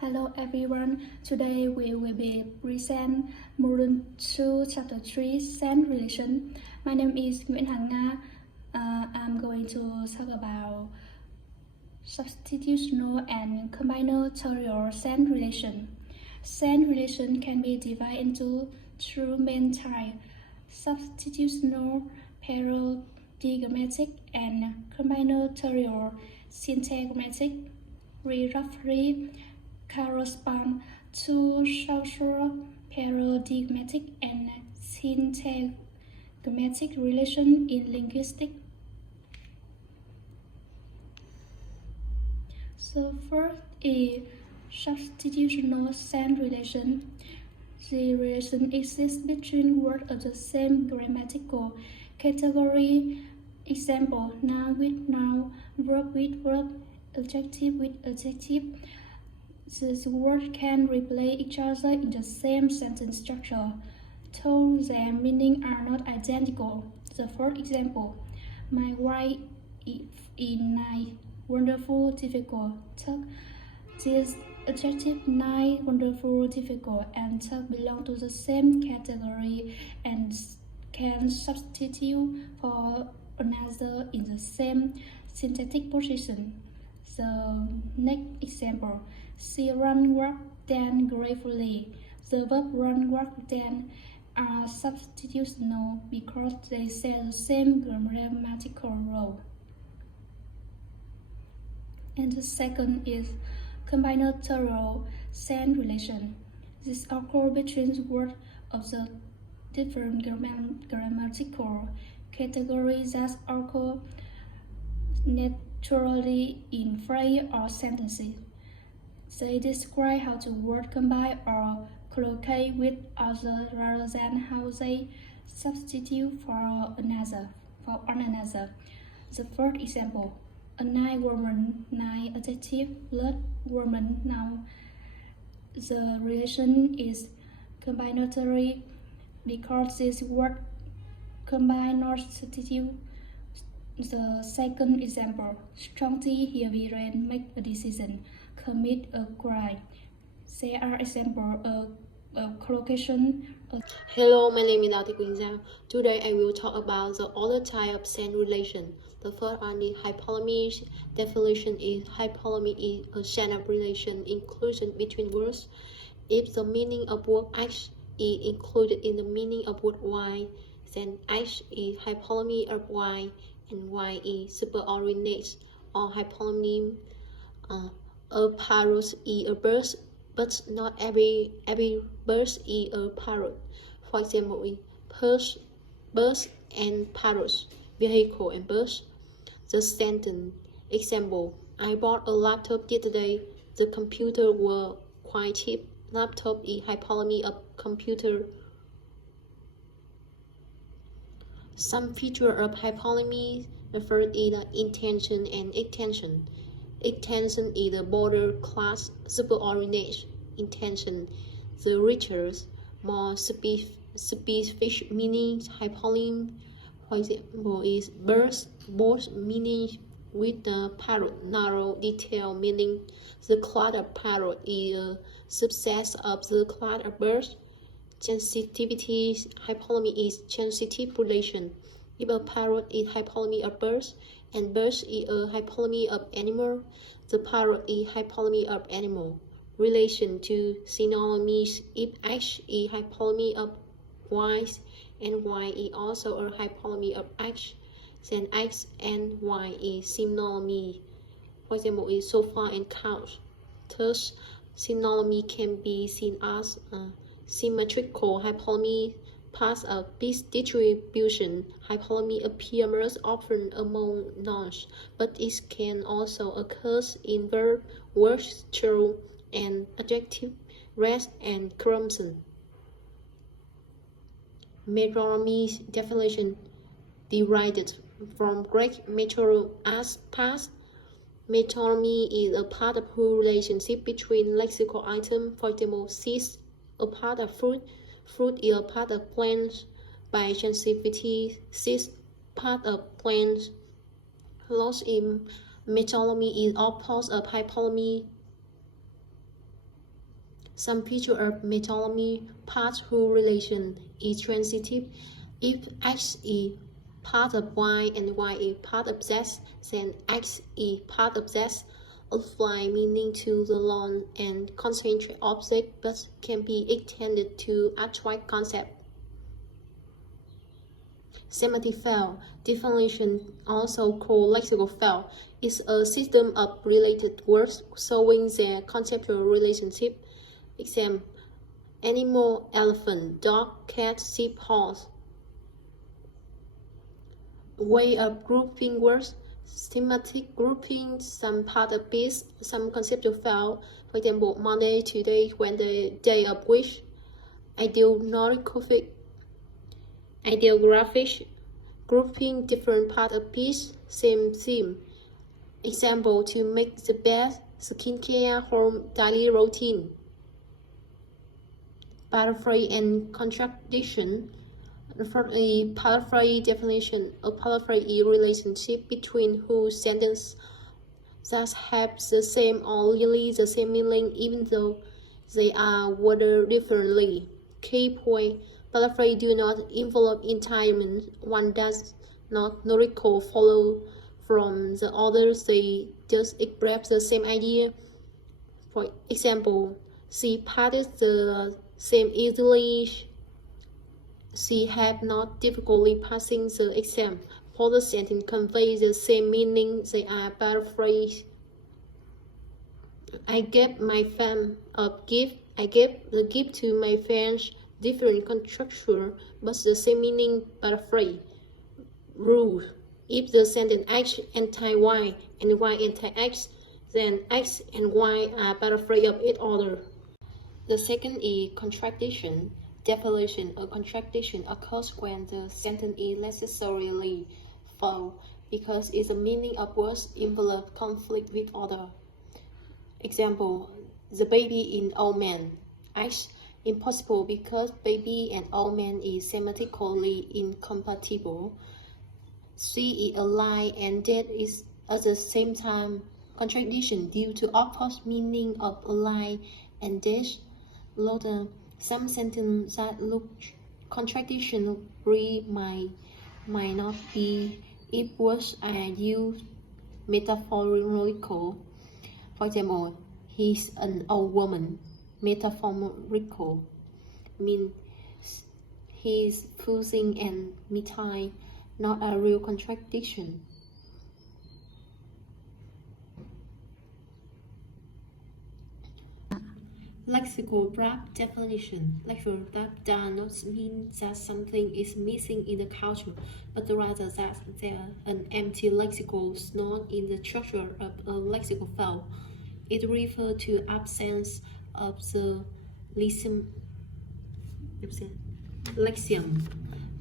Hello everyone, today we will be present Module 2 Chapter 3 Sense Relation. My name is Nguyễn Hằng. I'm going to talk about substitutional and combinatorial sense relation. Sense relation can be divided into two main types, substitutional, paradigmatic, and combinatorial, syntagmatic. Roughly correspond to social, paradigmatic, and syntagmatic relation in linguistics. So first is substitutional sense relation. The relation exists between words of the same grammatical category. Example: noun with noun, verb with verb, adjective with adjective. These words can replace each other in the same sentence structure, though their meanings are not identical. The first example: my wife is nice, wonderful, difficult. Thus, these adjectives nice, wonderful, difficult, and thus belong to the same category and can substitute for another in the same syntactic position. The next example: she ran, walked, then gratefully. The verb run, walk, then are substitutional because they share the same grammatical role. And the second is combinatorial sense relation. This occurs between words of the different grammatical categories that occur naturally in phrase or sentences. They describe how the words combine or collocate with others rather than how they substitute for one another. The first example: a nice woman, nice adjective plus woman noun. The relation is combinatory because these words combine, not substitute. The second example: strong tea, heavy rain, make a decision, commit a crime. There are examples of collocation. Hello, my name is Đào Thị Quỳnh Giao. Today I will talk about the other type of sense relation. The first one is hypolamy. Definition is hypolamy is a sense of relation inclusion between words. If the meaning of word X is included in the meaning of word Y, then X is hypolamy of Y and Y is superordinate or hypolamy. A parrot is a bird, but not every bird is a parrot. For example, birds and parrots, vehicle and birds. The sentence example: I bought a laptop yesterday. The computer were quite cheap. Laptop is hypolamy of computer. Some feature of hypolamy refer to the intention and extension. Extension is the border class superordinate. Intention, the richer, more specific meaning. Hypolamy, for example, is birds, both meaning with the parrot, narrow detail meaning. The class of parrot is a subset of the class of birds. Sensitivity, hypolamy is sensitive relation. If a parrot is hypolamy of birds and birds is a hypolamy of animal, the parrot is hypolamy of animal. Relation to synonyms: if X is hypolamy of Y and Y is also a hypolamy of X, then X and Y is synonym. For example, is sofa and couch. Thus, synonym can be seen as symmetrical hypolamy. Parts of this distribution, hypolamy appear most often among nouns, but it can also occur in verb, words, true, and adjective, red and crimson. Metronomy definition derived from Greek metro as past. Metronomy is a part of whole relationship between lexical items. For example, seeds a part of fruit. Fruit is a part of plants. By sensitivity, seeds part of plants. Loss in metronomy is opposite of hypolamy. Some feature of metonymy part-whole relation is transitive. If X is part of Y and Y is part of Z, then X is part of Z. Apply meaning to the long and concentric object, but can be extended to abstract concept. Semantic file definition, also called lexical file, is a system of related words showing their conceptual relationship. Example: animal, elephant, dog, cat, sheep, horse. Way of grouping words: semantic grouping, some part of piece, some conceptual file. For example, Monday, today, Wednesday, day of which. Ideographic grouping, different part of piece, same theme. Example: to make the best, skincare, home, daily routine. Paraphrase and contradiction. For a paraphrase definition, a paraphrase is a relationship between whose sentences that have the same or nearly the same meaning, even though they are worded differently. Key point: paraphrase do not envelop entire meaning. One does not numerically follow from the other, they just express the same idea. For example, she passes the same easily. She had not difficulty passing the exam. For the sentence convey the same meaning, they are paraphrased. I gave my fam a gift. I gave the gift to my friends. Different construction, but the same meaning, paraphrase. Rule: if the sentence X anti Y and Y anti X, then X and Y are paraphrase of each other. The second is contradiction. Definition: a contradiction occurs when the sentence is necessarily false because its meaning of words envelop conflict with other. Example: the baby in old man. X: impossible because baby and old man is semantically incompatible. She is alive and dead is at the same time. Contradiction due to opposite meaning of alive and dead. Later, some sentences that look contradictory might not be if words are used metaphorically. For example, he's an old woman. Metaphorical means he's fusing and meeting, not a real contradiction. Lexical gap definition. Lexical gap does not mean that something is missing in the culture, but rather that there is an empty lexical slot in the structure of a lexical file. It refers to absence of the lexium.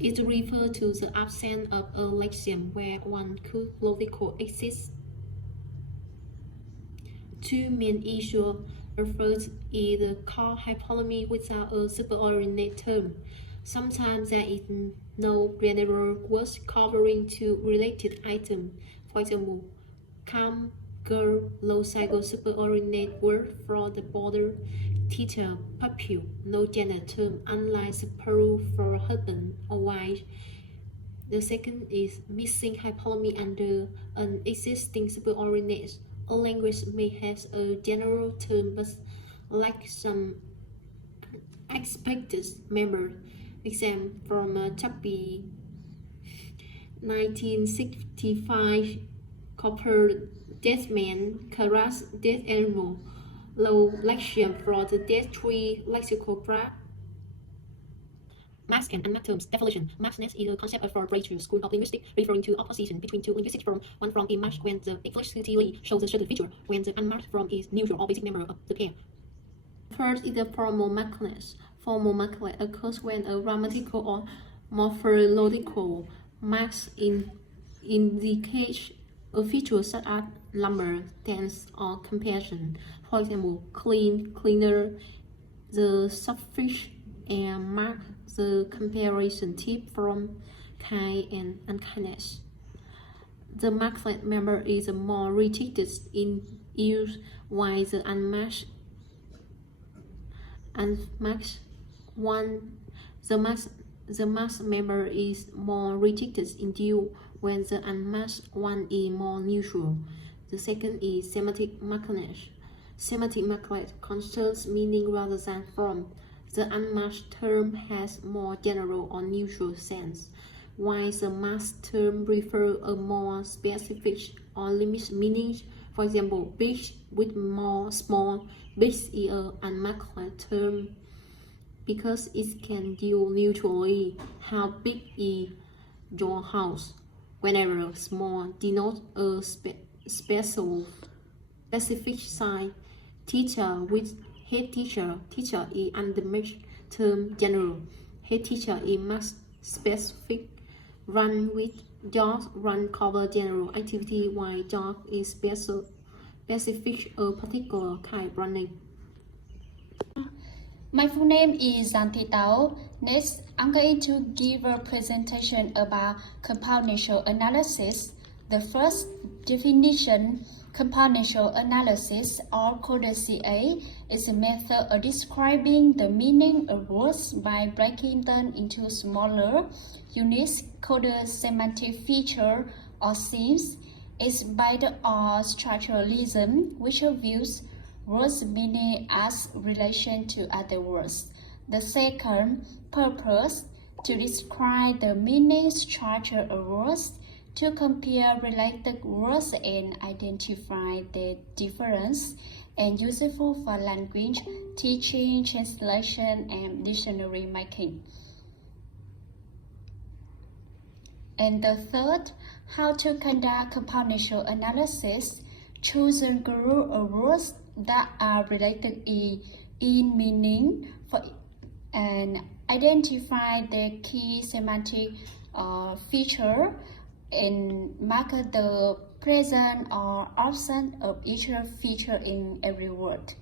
It refers to the absence of a lexium where one could logically exist. Two main issues refers is the called hyponymy without a superordinate term. Sometimes there is no general word covering two related items. For example, calm, girl, low cycle superordinate word for the border, teacher, pupil, no gender term, unlike the plural for husband or wife. The second is missing hyponymy under an existing superordinate. A language may have a general term but lack some expected member. Example from a Chappi 1965 Copper Dead Man, Caras Dead Animal, Low Lexium for the Dead Tree Lexical Graph. Max and unmarked terms. Definition. Maxness is a concept of a breakthrough school of linguistics referring to opposition between two linguistic forms. One form is marked when the explicitly shows a certain feature, when the unmarked form is neutral or basic member of the pair. Third is the formal markedness. Formal markedness occurs when a grammatical or morphological marks indicate a feature such as number, tense, or comparison. For example, clean, cleaner. The suffix and mark the comparison type from kind and unkindness. The marked member is more restricted in use, while the unmarked unmatched one. The matched member is more rigid in view when the unmatched one is more neutral. The second is semantic machinage. Semantic machinage concerns meaning rather than form. The unmatched term has more general or neutral sense, while the matched term refers a more specific or limited meaning. For example, big with more small. Big is an unmatched term because it can deal neutrally. How big is your house? Whenever small denotes a specific size. Teacher with head teacher. Teacher is unmatched term general. Head teacher is matched specific. Run with jog. Run cover general activity, while jog is specific a particular kind running. My full name is Đào Thị Quỳnh. Next, I'm going to give a presentation about componential analysis. The first definition, componential analysis, or coded CA, is a method of describing the meaning of words by breaking them into smaller units coded semantic feature or themes. It's by the or structuralism, which views words' meaning as relation to other words. The second purpose, to describe the meaning structure of words, to compare related words and identify their difference, and useful for language teaching, translation, and dictionary making. And the third, how to conduct componential analysis. Choose a group of words that are related in meaning and identify their key semantic feature and mark the present or absence of each feature in every word.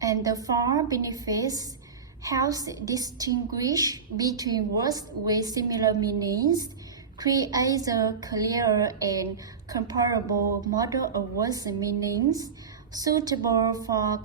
And the four benefits helps distinguish between words with similar meanings, creates a clearer and comparable model of words and meanings, suitable for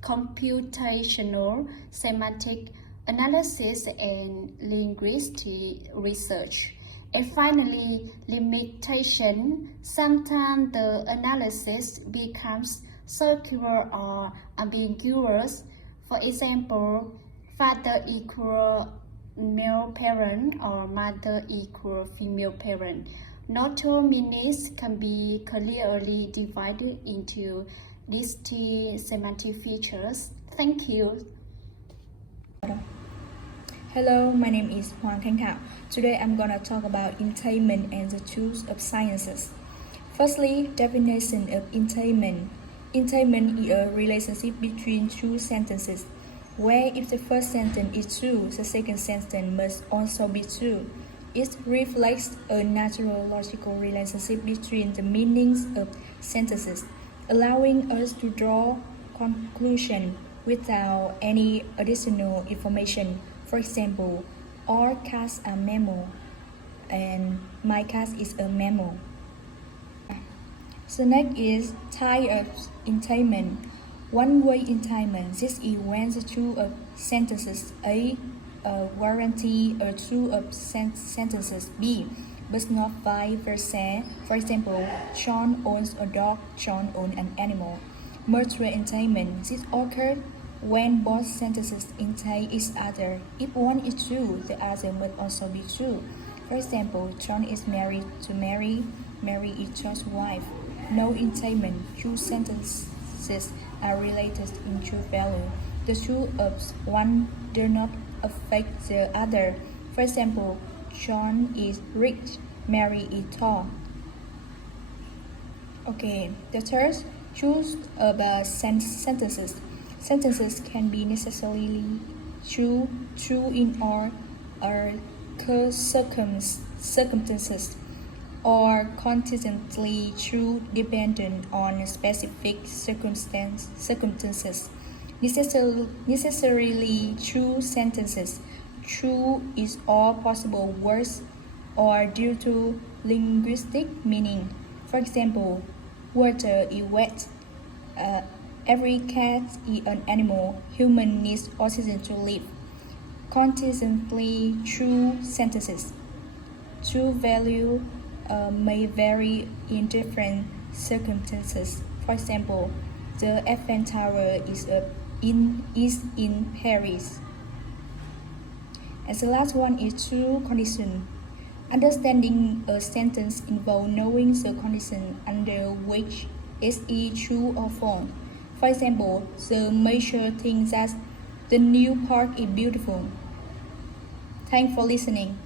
computational semantic analysis and linguistic research. And finally, limitation. Sometimes the analysis becomes circular or ambiguous. For example, father equal male parent or mother equal female parent. Not all meanings can be clearly divided into distinct semantic features. Thank you. Hello, my name is Hoàng and Thảo. Today I'm gonna talk about entailment and the tools of sciences. Firstly, definition of entailment. Entailment is a relationship between two sentences, where if the first sentence is true, the second sentence must also be true. It reflects a natural logical relationship between the meanings of sentences, allowing us to draw conclusions without any additional information. For example, all cats are mammal, and my cat is a mammal. The next is type of entailment. One-way entailment. This is when the two of sentences A guarantee a two of sentences B, but not vice versa. For example, John owns a dog, John owns an animal. Mutual entailment. This occurs when both sentences entail each other. If one is true, the other must also be true. For example, John is married to Mary, Mary is John's wife. No entailment. Two sentences are related in true value. The two of one do not affect the other. For example, John is rich, Mary is tall. Okay, the third, choose of sentences. Sentences can be necessarily true in all circumstances, or contingently true dependent on specific circumstances. Necessarily true sentences. True is all possible words or due to linguistic meaning. For example, water is wet, Every cat is an animal. Human needs oxygen to live. Consistently true sentences. True value may vary in different circumstances. For example, the Eiffel Tower is in Paris. And the last one is true condition. Understanding a sentence involves knowing the condition under which it is true or false. For example, the major thinks that the new park is beautiful. Thanks for listening.